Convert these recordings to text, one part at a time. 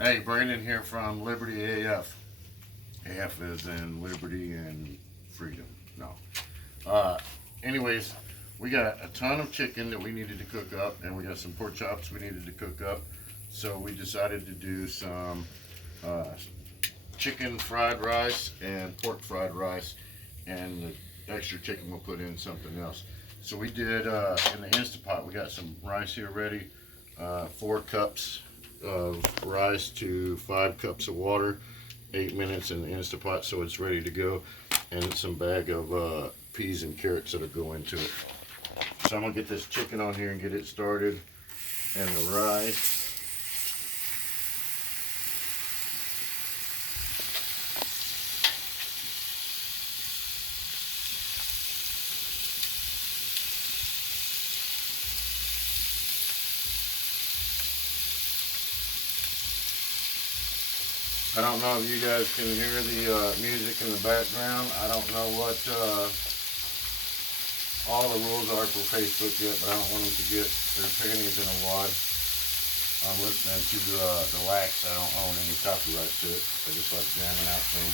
Hey, Brandon here from Liberty AF. AF is in Liberty and Freedom. No. Uh, anyways, we got a ton of chicken that we needed to cook up, and we got some pork chops we needed to cook up. So we decided to do some uh, chicken fried rice and pork fried rice, and the extra chicken we'll put in something else. So we did in the Instapot. We got some rice here ready. 4 cups of rice to 5 cups of water, 8 minutes in the Instapot so it's ready to go, and some bag of peas and carrots that'll go into it. So I'm gonna get this chicken on here and get it started, and the rice. I don't know if you guys can hear the music in the background. I don't know what all the rules are for Facebook yet, but I don't want them to get their panties in a wad. I'm listening to the wax. I don't own any copyright to it. I just like jamming out to them.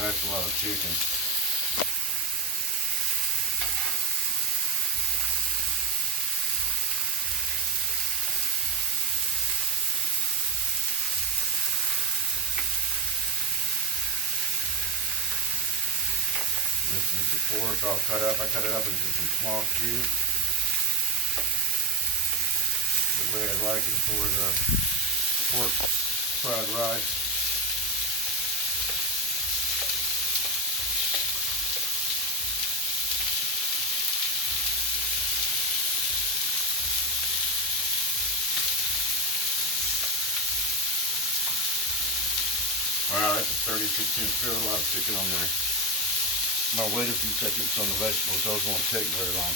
That's a lot of chicken. This is the pork all cut up. I cut it up into some small cubes. The way I like it for the pork fried rice. Wow, that's a 36-inch grill. A lot of chicken on there. I'm gonna wait a few seconds on the vegetables. Those won't take very long.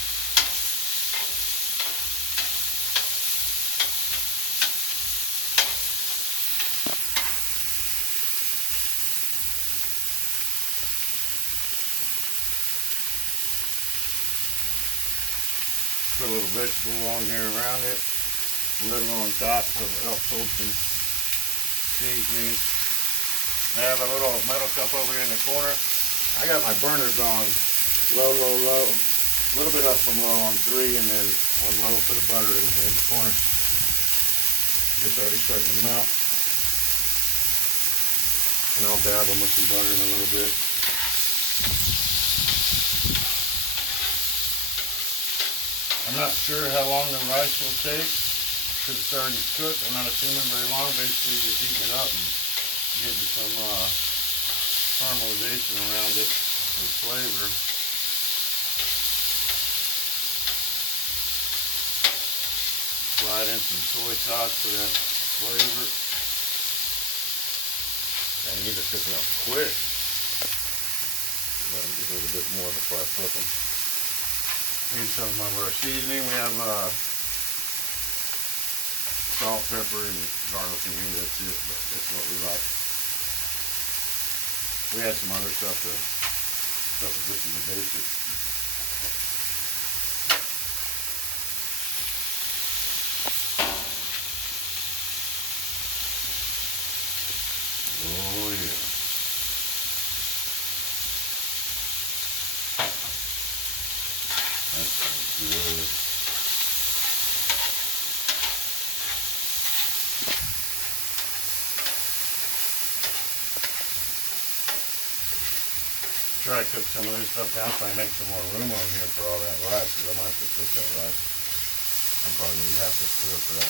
Put a little vegetable on here around it, a little on top so it helps hold some seasoning. I have a little metal cup over here in the corner. I got my burners on low, low, low. A little bit up from low on 3, and then on low for the butter in here in the corner. It's already starting to melt. And I'll dab them with some butter in a little bit. I'm not sure how long the rice will take because it's already cooked. I'm not assuming very long. Basically, just heating it up and getting some caramelization around it for flavor. Slide in some soy sauce for that flavor. They need to cook it up quick. Let them get a little bit more before I flip them. Here's some of our seasoning. We have salt, pepper, and garlic in here. That's it, but that's what we like. We had some other stuff that this is the basic. Oh yeah. That sounds good. Try to cook some of this stuff down so I make some more room on here for all that rice, because I might have to cook that rice. I'm probably going to need half this grill for that.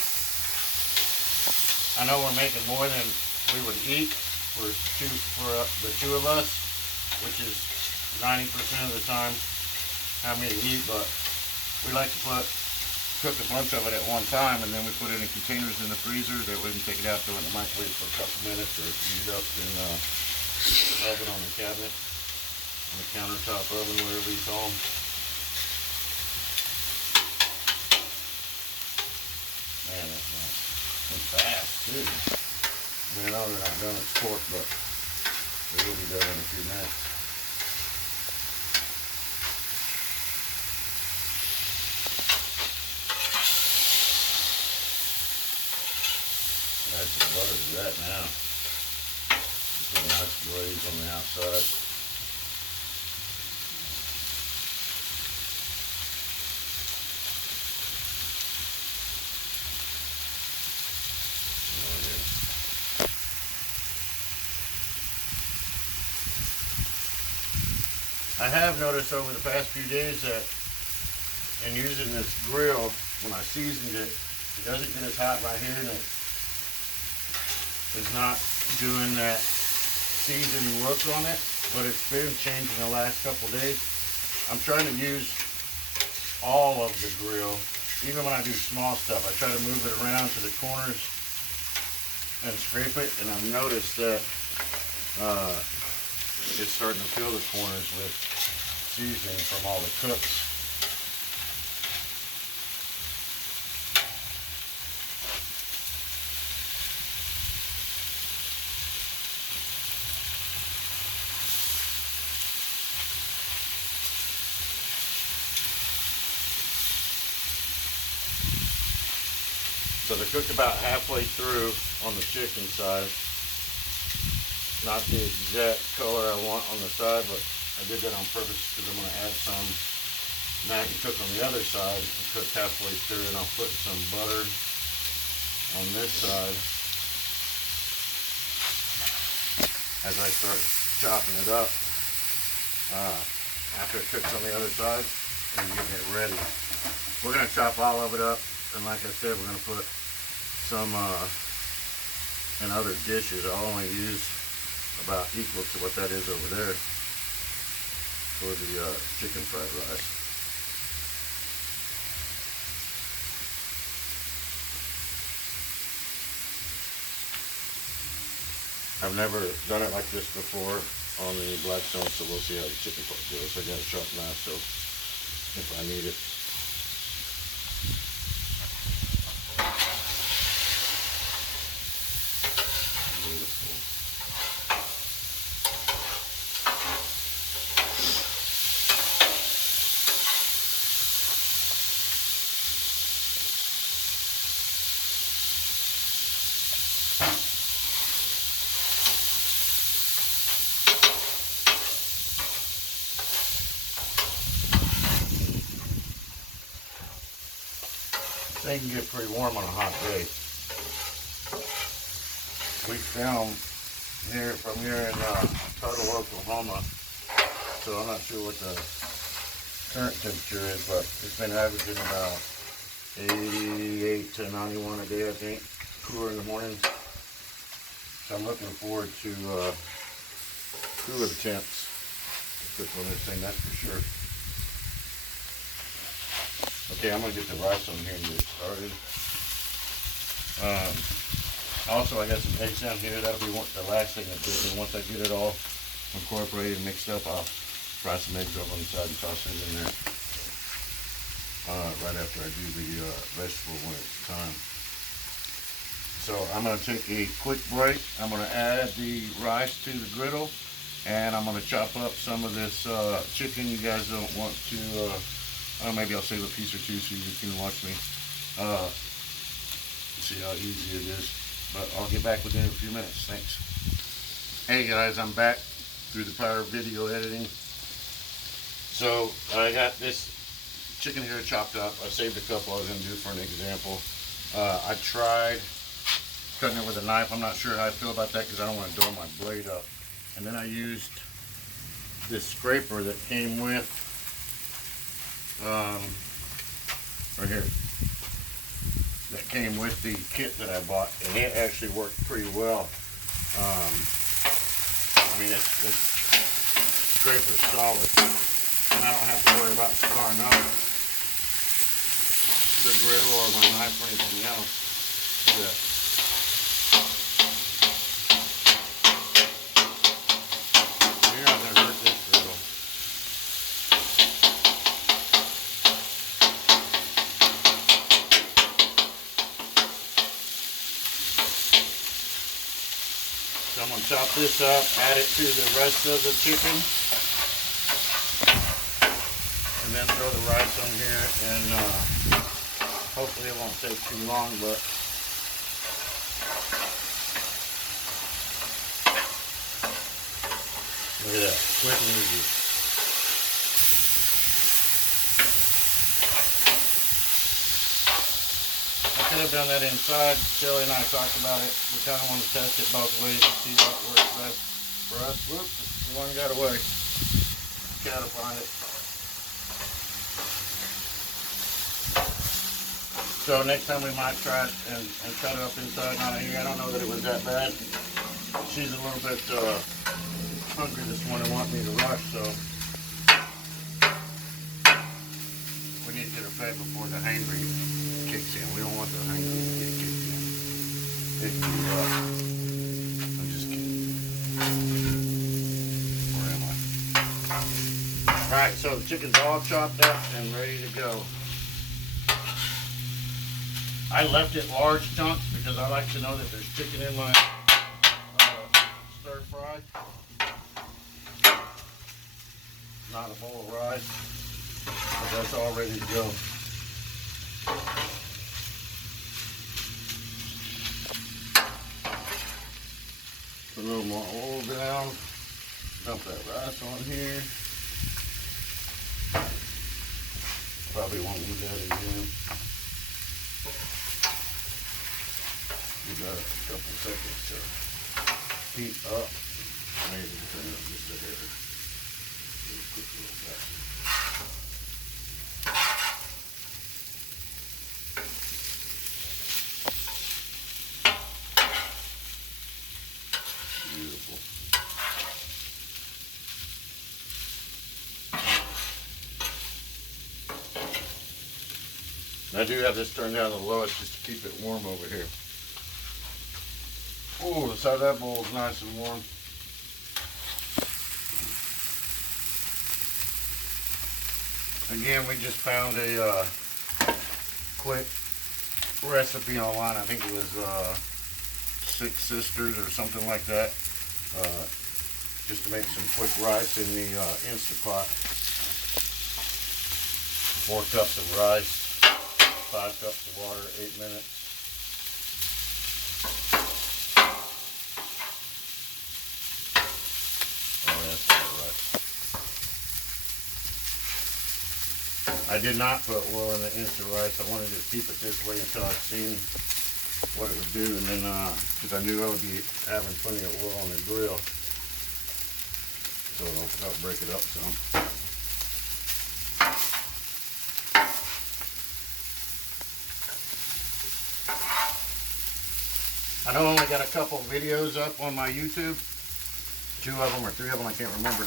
I know we're making more than we would eat for the two of us, which is 90% of the time how many eat, but we like to cook a bunch of it at one time, and then we put it in containers in the freezer that we can take it out, throw it in the microwave for a couple minutes, or heat it up in the oven on the cabinet. On the countertop oven, whatever you call them. Man, that's nice. And fast, too. I mean, I know they're not done at pork, but they will be done in a few minutes. on the outside. I have noticed over the past few days that in using this grill, when I seasoned it, it doesn't get as hot right here, and it is not doing that seasoning look on it, but it's been changing the last couple days. I'm trying to use all of the grill, even when I do small stuff. I try to move it around to the corners and scrape it, and I've noticed that it's starting to fill the corners with seasoning from all the cooks. So they're cooked about halfway through on the chicken side. Not the exact color I want on the side, but I did that on purpose because I'm going to add some. Now I can cook on the other side and cook halfway through, and I'll put some butter on this side as I start chopping it up. After it cooks on the other side and getting it ready. We're going to chop all of it up, and like I said, we're going to put some in other dishes. I'll only use about equal to what that is over there for the chicken fried rice. I've never done it like this before on the Blackstone, so we'll see how the chicken part goes. I got a sharp knife, so if I need it. They can get pretty warm on a hot day. We film from here in Tuttle, Oklahoma, so I'm not sure what the current temperature is, but it's been averaging about 88 to 91 a day, I think. Cooler in the morning. So I'm looking forward to cooler temps to cook on this thing, that's for sure. Okay, I'm going to get the rice on here and get it started. Also, I got some eggs down here. That'll be the last thing I do. And once I get it all incorporated and mixed up, I'll fry some eggs over on the side and toss it in there right after I do the vegetable when it's time. So I'm going to take a quick break. I'm going to add the rice to the griddle, and I'm going to chop up some of this chicken. You guys don't want to... maybe I'll save a piece or two so you can watch me see how easy it is. But I'll get back with you in a few minutes. Thanks. Hey guys, I'm back through the power of video editing. So I got this chicken here chopped up. I saved a couple I was going to do for an example. I tried cutting it with a knife. I'm not sure how I feel about that because I don't want to dull my blade up. And then I used this scraper that came with right here, that came with the kit that I bought, and it actually worked pretty well. I mean, this scraper's solid, and I don't have to worry about scarring up the griddle or my knife or anything else. Look at that. You're not gonna hurt this griddle. So I'm going to chop this up, add it to the rest of the chicken, and then throw the rice on here, and hopefully it won't take too long, but Look at that, quick and easy. I could have done that inside. Shelly and I talked about it. We kind of want to test it both ways and see what works best for us. Whoops, the one got away. Gotta find it. So next time we might try it and cut it up inside, not here. I don't know that it was that bad. She's a little bit hungry this morning, want me to rush, so we need to get her fed before the hangry kicks in. We don't want the hangry to get kicked in. It can be rough. I'm just kidding. Where am I? Alright, so the chicken's all chopped up and ready to go. I left it large chunks because I like to know that there's chicken in my stir fry. Not a bowl of rice, but that's all ready to go. Put a little more oil down. Dump that rice on here. Probably won't need that again. Give that a couple seconds to heat up. Maybe turn it up just a hair. Quick little bit. Beautiful. I do have this turned down to the lowest just to keep it warm over here. Oh, the side of that bowl is nice and warm. Again, we just found a quick recipe online. I think it was Six Sisters or something like that. Just to make some quick rice in the Instant Pot. 4 cups of rice. 5 cups of water, 8 minutes. Oh, that's all right. I did not put oil in the instant rice. I wanted to keep it this way until I seen what it would do, and then because I knew I would be having plenty of oil on the grill, so it'll help break it up some. I know I only got a couple videos up on my YouTube, 2 of them or 3 of them, I can't remember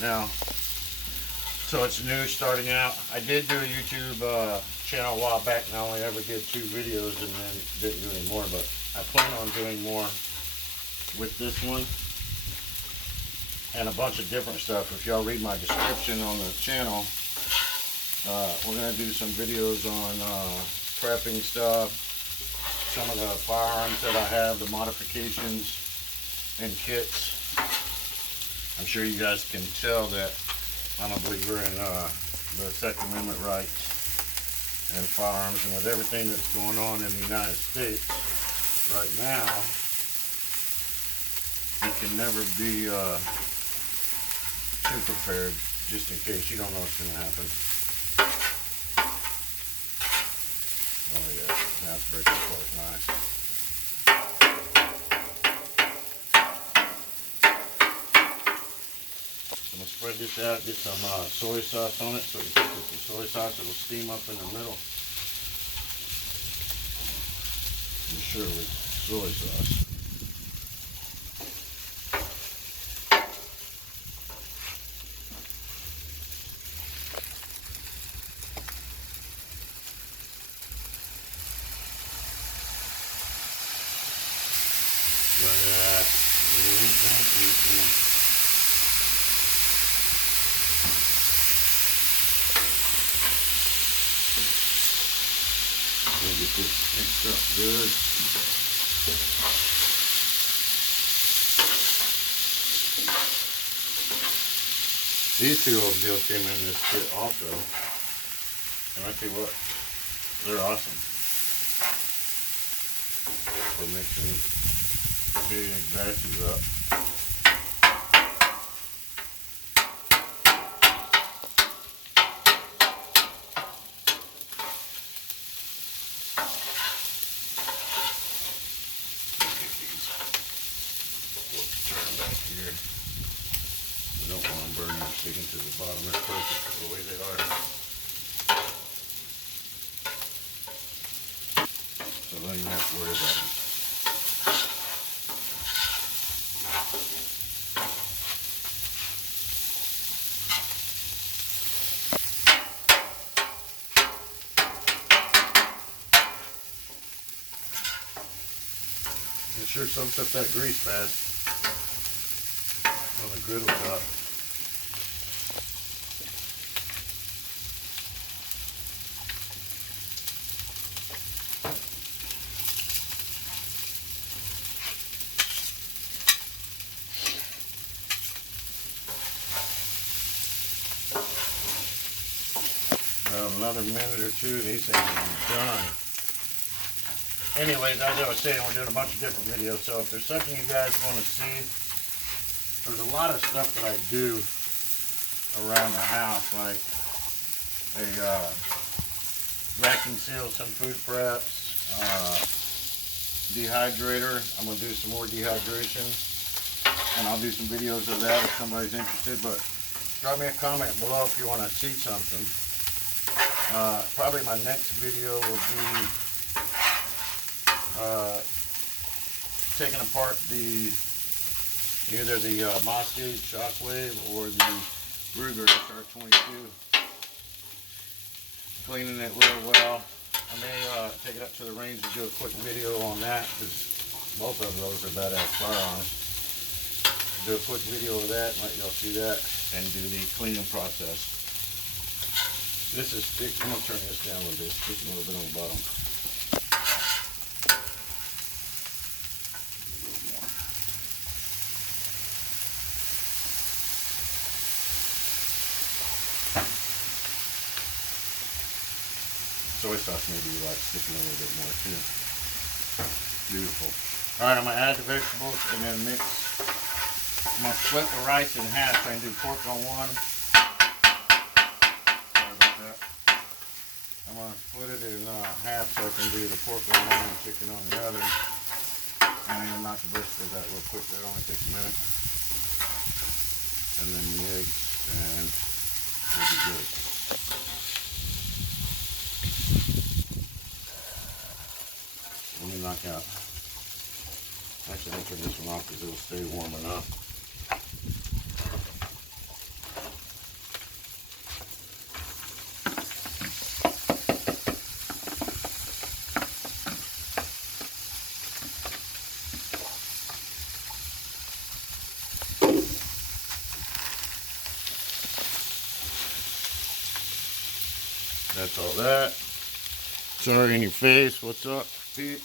now. So it's new, starting out. I did do a YouTube channel a while back, and I only ever did 2 videos and then didn't do any more, but I plan on doing more with this one and a bunch of different stuff. If y'all read my description on the channel, we're going to do some videos on prepping stuff, some of the firearms that I have, the modifications and kits. I'm sure you guys can tell that I'm a believer in the Second Amendment rights and firearms, and with everything that's going on in the United States right now, you can never be too prepared, just in case. You don't know what's going to happen. Oh yeah, that's breaking apart nice. I'm going to spread this out, get some soy sauce on it, so you can put some soy sauce, it'll steam up in the middle. I'm sure with soy sauce. Look at that. We'll get this mixed up good. These 2 old deals came in this kit also. And I tell you what, they're awesome. For mixing big batches up. to the bottom. They're perfect the way they are. So I don't even have to worry about them. It sure soaks up that grease fast on the griddle top. Another minute or two, these things will be done. Anyways, as I was saying, we're doing a bunch of different videos, so if there's something you guys want to see, there's a lot of stuff that I do around the house, like a vacuum seal some food preps, dehydrator. I'm going to do some more dehydration, and I'll do some videos of that if somebody's interested, but drop me a comment below if you want to see something. Probably my next video will be taking apart either the Moscow Shockwave or the Ruger SR22, cleaning it real well. I may take it up to the range and do a quick video on that, because both of those are badass firearms. Do a quick video of that, let y'all see that, and do the cleaning process. This is thick. I'm going to turn this down a little bit. It's sticking a little bit on the bottom. Soy sauce maybe you like sticking a little bit more too. Beautiful. Alright, I'm going to add the vegetables and then mix. I'm going to split the rice in half. So I can do pork on one. I'm going to split it in half so I can do the pork on one and chicken on the other. And I'm going to knock the vegetables out real quick. That only takes a minute. And then the eggs, and we'll be good. Let me knock out. Actually, I'll turn this one off because it'll stay warm enough. That's all that. Sorry in your face. What's up, Pete?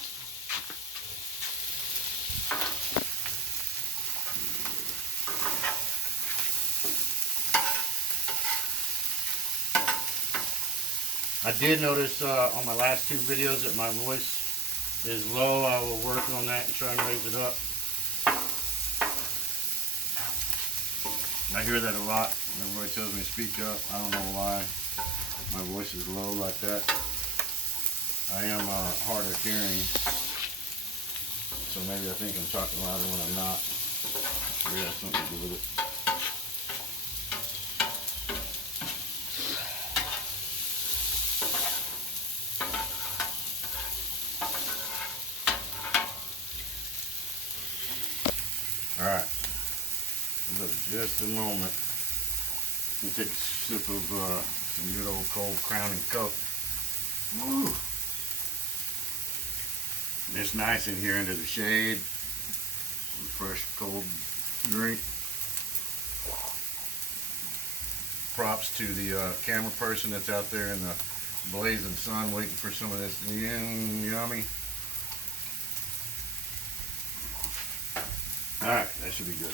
I did notice on my last two videos that my voice is low. I will work on that and try and raise it up. I hear that a lot. Everybody tells me to speak up. I don't know why my voice is low like that. I am hard of hearing, so maybe I think I'm talking louder when I'm not. Maybe that's something to do with it. Alright, just a moment. Let me take a sip of some good old cold Crown and Coke. Woo! It's nice in here under the shade. Fresh cold drink. Props to the camera person that's out there in the blazing sun waiting for some of this yummy. Alright, that should be good.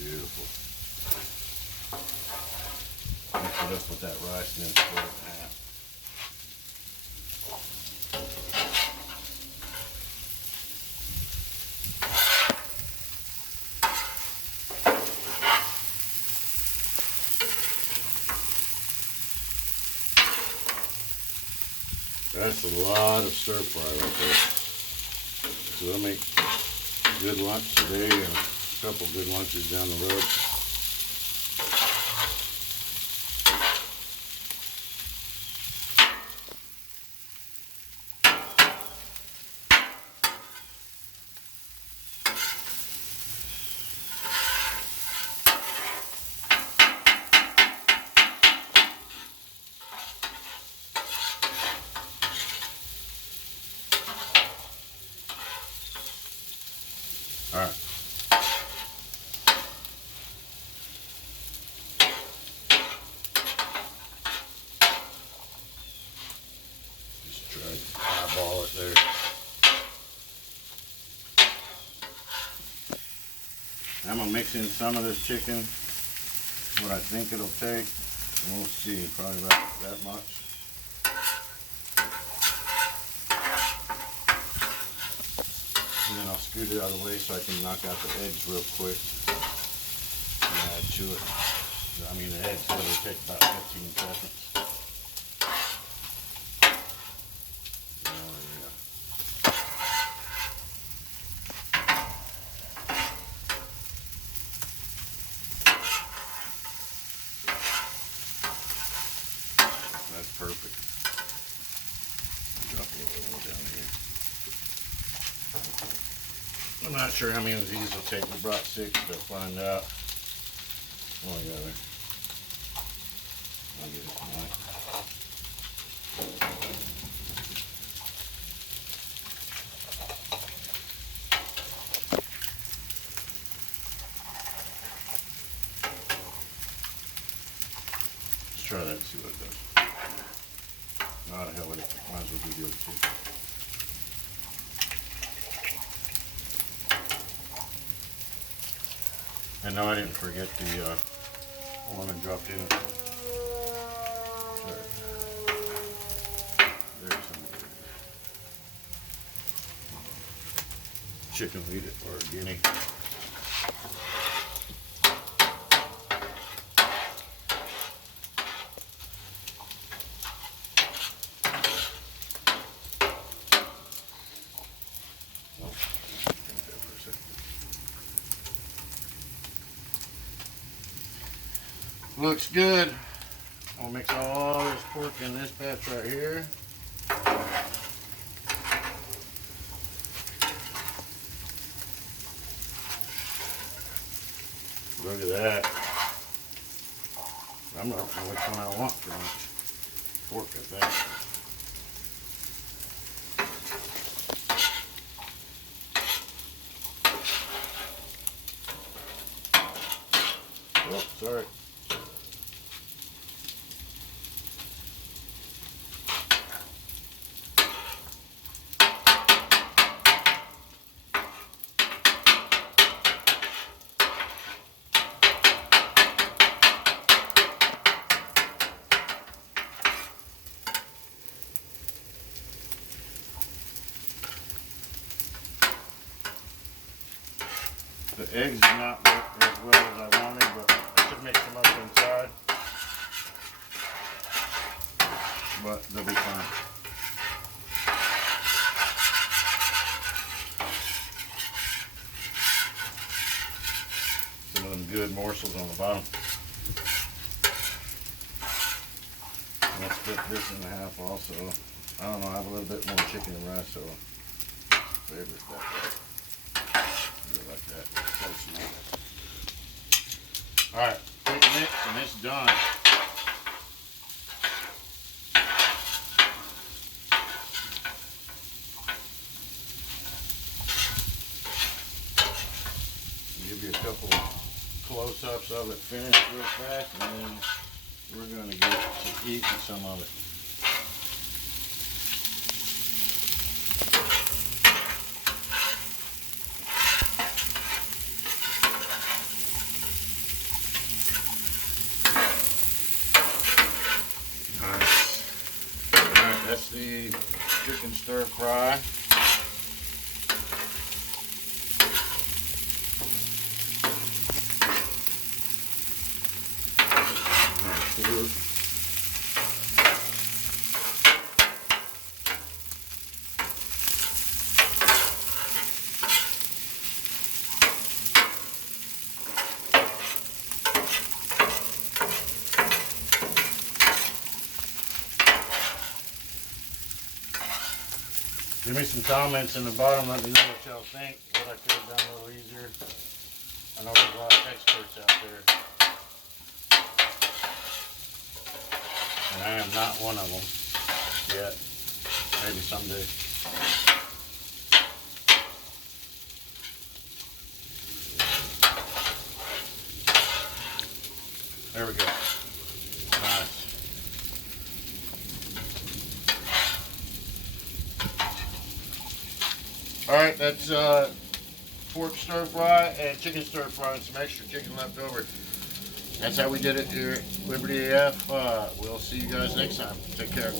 Beautiful. Mix it up with that rice and then split it in half. That's a lot of stir fry right there. So I'll make a good lunch today and a couple good lunches down the road. All right. Just try to eyeball it there. I'm gonna mix in some of this chicken, what I think it'll take, and we'll see, probably about that much. And then I'll scoot it out of the way so I can knock out the eggs real quick and add to it. I mean, the eggs literally take about 15 seconds. Oh, yeah. That's perfect. Drop a little more down here. I'm not sure how many of these will take. We brought 6 to find out. Oh, yeah, there. I'll get it tonight. Let's try that and see what it does. Oh, the hell with it. Might as well do the other two. And no, I didn't forget the one I dropped in. There's some chicken lead it or guinea. Looks good. I'll mix all this pork in this batch right here. Look at that. I'm not sure which one I want for lunch. Pork, I think. Oh, sorry. The eggs did not work as well as I wanted, but I should mix them up inside. But they'll be fine. Some of them good morsels on the bottom. And let's split this in half also. I don't know, I have a little bit more chicken and rice, so favorite that way. Like that. Close enough. Alright, quick mix and it's done. Give you a couple close-ups of it finished real fast, and then we're going to get to eating some of it. That's the chicken stir fry. me some comments in the bottom. Let me know what y'all think. What I could have done a little easier. I know there's a lot of experts out there, and I am not one of them yet. Maybe someday. There we go. Nice. Alright, that's pork stir fry and chicken stir fry and some extra chicken left over. That's how we did it here at Liberty AF. We'll see you guys next time. Take care.